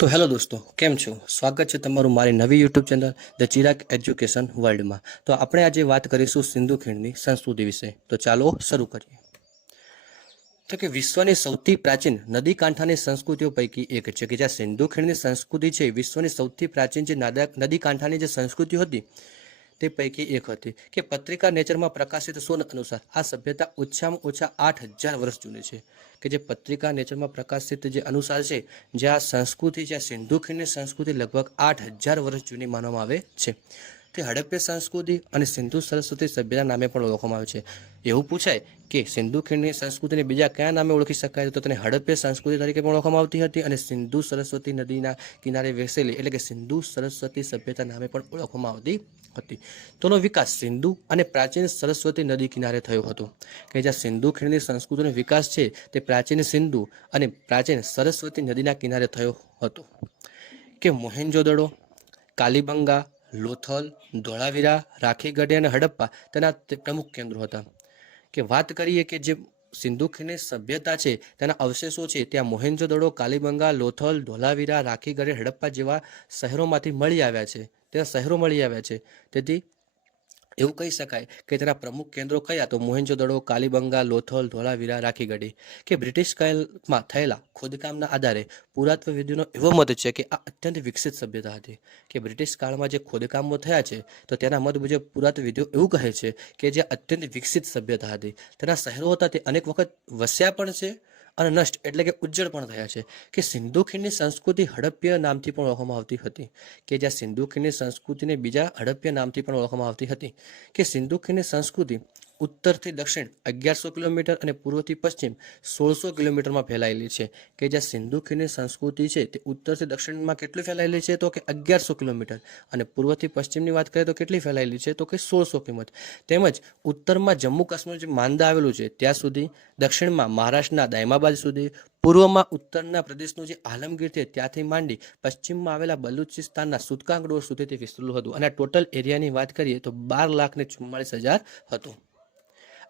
તો હેલો દોસ્તો, કેમ છો? સ્વાગત છે તમારું મારી નવી YouTube channel the Chirag education વર્લ્ડમાં. તો આપણે આજે વાત કરીશું સિંધુ ખીણની સંસ્કૃતિ વિશે. તો ચાલો શરૂ કરીએ. તો કે વિશ્વની સૌથી પ્રાચીન નદી કાંઠાની સંસ્કૃતિઓ પૈકી એક છે કે જ્યાં સિંધુ ખીણની સંસ્કૃતિ છે વિશ્વની સૌથી પ્રાચીન જે નદી કાંઠાની જે સંસ્કૃતિ હતી તે પૈકી એક હતી કે પત્રિકા નેચરમાં પ્રકાશિત શોધ અનુસાર આ સભ્યતા ઓછામાં ઓછા 8,000 વર્ષ જૂની છે. કે જે પત્રિકા નેચરમાં પ્રકાશિત જે અનુસાર છે જે આ સંસ્કૃતિ છે સિંધુ ખીણની સંસ્કૃતિ લગભગ 8,000 વર્ષ જૂની માનવામાં આવે છે. તે હડપ્પા સંસ્કૃતિ અને સિંધુ સરસ્વતી સભ્યતા નામે પણ ઓળખવામાં આવે છે. એવું પૂછાય કે સિંધુ ખીણની સંસ્કૃતિને બીજા કયા નામે ઓળખી શકાય તો તેને હડપ્પા સંસ્કૃતિ તરીકે પણ ઓળખવામાં આવતી હતી અને સિંધુ સરસ્વતી નદીના કિનારે વસેલી એટલે કે સિંધુ સરસ્વતી સભ્યતા નામે પણ ઓળખવામાં આવતી હતી. તેનો વિકાસ સિંધુ અને પ્રાચીન સરસ્વતી નદી કિનારે થયો હતો કે જ્યાં સિંધુ ખીણની સંસ્કૃતિનો વિકાસ છે તે પ્રાચીન સિંધુ અને પ્રાચીન સરસ્વતી નદીના કિનારે થયો હતો. કે મોહેન્જોદડો, કાલીબંગા, લોથલ, ધોળાવીરા, રાખીગઢી અને હડપ્પા તેના પ્રમુખ કેન્દ્રો હતા. કે વાત કરીએ કે જે સિંધુ ખીણની સભ્યતા છે તેના અવશેષો છે ત્યાં મોહેન્જોદડો, કાલીબંગા, લોથલ, ધોળાવીરા, રાખીગઢી, હડપ્પા જેવા શહેરોમાંથી મળી આવ્યા છે. તેના શહેરો મળી આવ્યા છે. તેથી એવું કહી શકાય કે તેના પ્રમુખ કેન્દ્રો કયા તો મોહેન્જોદડો, કાલીબંગા, લોથલ, ધોળાવીરા, રાખીગઢી. કે બ્રિટિશ કાળમાં થયેલા ખોદકામના આધારે પુરાતત્વવિદોનો એવો મત છે કે આ અત્યંત વિકસિત સભ્યતા હતી. કે બ્રિટિશ કાળમાં જે ખોદકામો થયા છે તો તેના મત મુજબ પુરાતત્વવિદો એવું કહે છે કે જે અત્યંત વિકસિત સભ્યતા હતી. તેના શહેરો હતા તે અનેક વખત વસ્યા પણ છે અને નષ્ટ એટલે કે ઉજ્જડ પણ થયા છે. કે સિંધુ ખીણની સંસ્કૃતિ હડપ્પા નામથી પણ ઓળખવામાં આવતી હતી. કે જ્યાં સિંધુ ખીણની સંસ્કૃતિને બીજા હડપ્પા નામથી પણ ઓળખવામાં આવતી હતી. કે સિંધુ ખીણની સંસ્કૃતિ ઉત્તરથી દક્ષિણ 1100 કિલોમીટર અને પૂર્વથી પશ્ચિમ 1600 કિલોમીટરમાં ફેલાયેલી છે. કે જ્યાં સિંધુ ખીણની સંસ્કૃતિ છે તે ઉત્તરથી દક્ષિણમાં કેટલી ફેલાયેલી છે તો કે 1100 કિલોમીટર અને પૂર્વથી પશ્ચિમની વાત કરીએ તો કેટલી ફેલાયેલી છે તો કે 1600 કિલોમીટર. તેમજ ઉત્તરમાં જમ્મુ કાશ્મીર જે માંદા આવેલું છે ત્યાં સુધી, દક્ષિણમાં મહારાષ્ટ્રના દાયમાબાદ સુધી, પૂર્વમાં ઉત્તરના પ્રદેશનું જે આલમગીર છે ત્યાંથી માંડી પશ્ચિમમાં આવેલા બલુચિસ્તાનના સુતકાંગડોળ સુધી તે વિસ્તરેલું હતું અને ટોટલ એરિયાની વાત કરીએ તો 12,44,000 હતું.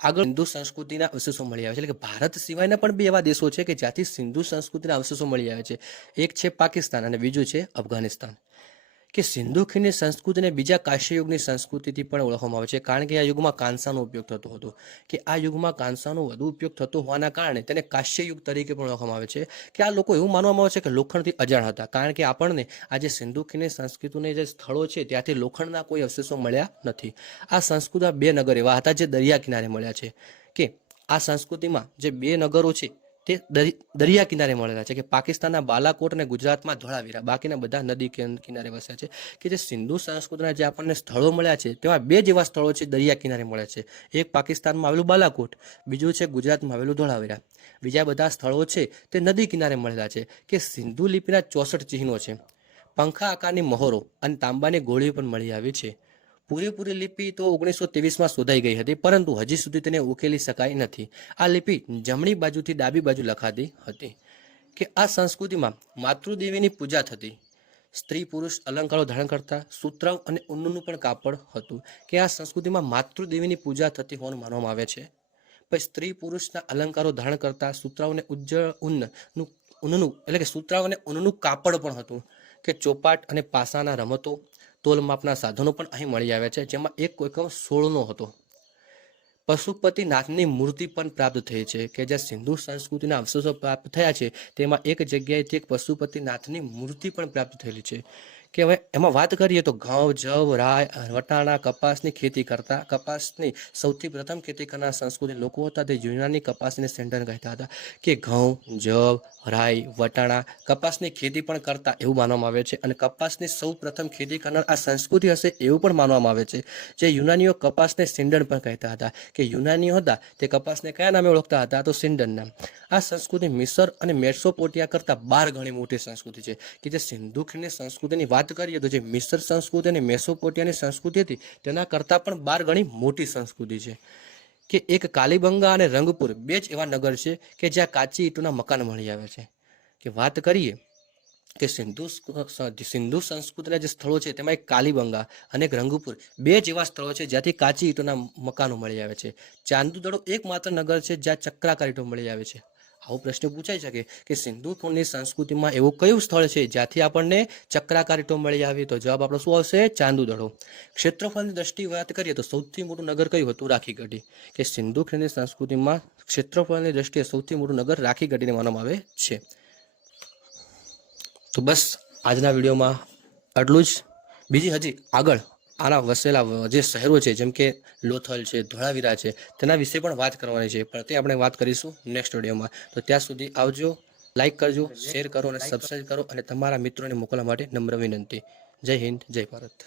આગળ સિંધુ સંસ્કૃતિના અવશેષો મળી આવે છે એટલે કે ભારત સિવાયના પણ બે એવા દેશો છે કે જ્યાંથી સિંધુ સંસ્કૃતિના અવશેષો મળી આવે છે. એક છે પાકિસ્તાન અને બીજું છે અફઘાનિસ્તાન. કે સિંધુ ખીણની સંસ્કૃતિને બીજા કાંસ્ય યુગની સંસ્કૃતિથી પણ ઓળખવામાં આવે છે કારણ કે આ યુગમાં કાંસાનો ઉપયોગ થતો હતો. કે આ યુગમાં કાંસાનો વધુ ઉપયોગ થતો હોવાના કારણે તેને કાંસ્ય યુગ તરીકે પણ ઓળખવામાં આવે છે. કે આ લોકો એવું માનવામાં આવે છે કે લોખંડથી અજાણ હતા કારણ કે આપણને આજે સિંધુ ખીણની સંસ્કૃતિના જે સ્થળો છે ત્યાંથી લોખંડના કોઈ અવશેષો મળ્યા નથી. આ સંસ્કૃતિના બે નગર એવા હતા જે દરિયા કિનારે મળ્યા છે. કે આ સંસ્કૃતિમાં જે બે નગરો છે તે દરિયા કિનારે મળેલા છે. કે પાકિસ્તાનના બાલાકોટ અને ગુજરાતમાં ધોળાવીરા, બાકીના બધા નદી કિનારે વસ્યા છે. કે જે સિંધુ સંસ્કૃતિના જે આપણને સ્થળો મળ્યા છે તેમાં બે જેવા સ્થળો છે દરિયા કિનારે મળ્યા છે. એક પાકિસ્તાનમાં આવેલું બાલાકોટ, બીજું છે ગુજરાતમાં આવેલું ધોળાવીરા. બીજા બધા સ્થળો છે તે નદી કિનારે મળેલા છે. કે સિંધુ લિપિના 64 ચિહ્નો છે, પંખા આકારની મહોરો અને તાંબાની ગોળીઓ પણ મળી આવી છે. પૂરેપૂરી લિપિ તો 1923માં શોધાઈ ગઈ હતી પરંતુ હજી સુધી તેને ઉકેલી શકાય નથી. આ લિપિ જમણી બાજુથી ડાબી બાજુ લખાતી હતી. કે આ સંસ્કૃતિમાં માતૃદેવીની પૂજા થતી, સ્ત્રી પુરુષ અલંકારો ધારણ કરતા, સૂત્રાવ અને ઊનનું પણ કાપડ હતું. કે આ સંસ્કૃતિમાં માતૃદેવીની પૂજા થતી હોવાનું માનવામાં આવે છે. પછી સ્ત્રી પુરુષના અલંકારો ધારણ કરતા, સૂત્રાવ અને ઉજ્જળ ઊનનું એટલે કે સૂત્રાવ અને ઊનનું કાપડ પણ હતું. કે ચોપાટ અને પાસાના રમતો, તોલમાપના સાધનો પણ અહીં મળી આવ્યા છે જેમાં એક એકમ 16નો હતો. પશુપતિનાથની મૂર્તિ પણ પ્રાપ્ત થઈ છે. કે જ્યાં સિંધુ સંસ્કૃતિના અવશેષો પ્રાપ્ત થયા છે તેમાં એક જગ્યાએથી એક પશુપતિનાથની મૂર્તિ પણ પ્રાપ્ત થયેલી છે. કે હવે એમાં વાત કરીએ તો ઘઉં, જવ, રાય, વટાણા, કપાસની ખેતી કરતા, કપાસની સૌથી પ્રથમ ખેતી કરનાર સંસ્કૃતિ લોકો હતા તે યુનાની કપાસને સેન્ડન કહેતા હતા. કે ઘઉં, જવ, રાઈ, વટાણા, કપાસની ખેતી પણ કરતા એવું માનવામાં આવે છે અને કપાસની સૌ પ્રથમ ખેતી કરનાર આ સંસ્કૃતિ હશે એવું પણ માનવામાં આવે છે. જે યુનાનીઓ કપાસને સિંડન પણ કહેતા હતા. કે યુનાનીઓ હતા તે કપાસને કયા નામે ઓળખતા હતા તો સિંડન નામ. આ સંસ્કૃતિ મિસર અને મેસોપોટિયા કરતા 12 ગણી મોટી સંસ્કૃતિ છે. કે જે સિંધુ ખીણની સંસ્કૃતિની વાત કરીએ તો જે મિસર સંસ્કૃતિ અને મેસોપોટિયાની સંસ્કૃતિ હતી તેના કરતાં પણ 12 ગણી મોટી સંસ્કૃતિ છે. કે એક કાલીબંગા અને રંગપુર બે જ એવા નગર છે કે જ્યાં કાચી ઈંટોના મકાન મળી આવે છે. કે વાત કરીએ કે સિંધુ સંસ્કૃતિના જે સ્થળો છે તેમાં એક કાલીબંગા અને એક રંગપુર બે જ એવા સ્થળો છે જ્યાંથી કાચી ઈંટોના મકાનો મળી આવે છે. ચાંદુદડો એકમાત્ર નગર છે જ્યાં ચક્રાકાર ઈંટો મળી આવે છે. આવો પ્રશ્ન પૂછાઈ શકે કે સિંધુ ખીણની સંસ્કૃતિમાં એવું કયું સ્થળ છે જ્યાંથી આપણને ચક્રાકાર ઈંટો મળી આવી? તો જવાબ આપણો શું આવશે? ચાંદુ દડો. ક્ષેત્રફળની દ્રષ્ટિએ વાત કરીએ તો સૌથી મોટું નગર કયું હતું? રાખીગઢી. કે સિંધુ ખીણની સંસ્કૃતિમાં ક્ષેત્રફળની દ્રષ્ટિએ સૌથી મોટું નગર રાખીગઢીને માનવામાં આવે છે. તો બસ આજના વિડીયોમાં આટલું જ. બીજી હજી આગળ આના વસેલા જે શહેરો છે જેમ કે લોથલ છે, ધોળાવીરા છે, તેના વિશે પણ વાત કરવાની છે, પણ તે આપણે વાત કરીશું નેક્સ્ટ વિડીયોમાં. તો ત્યાં સુધી આવજો. લાઈક કરજો, શેર કરો અને સબસ્ક્રાઈબ કરો, અને તમારા મિત્રોને મોકલવા માટે નમ્ર વિનંતી. જય હિન્દ, જય ભારત.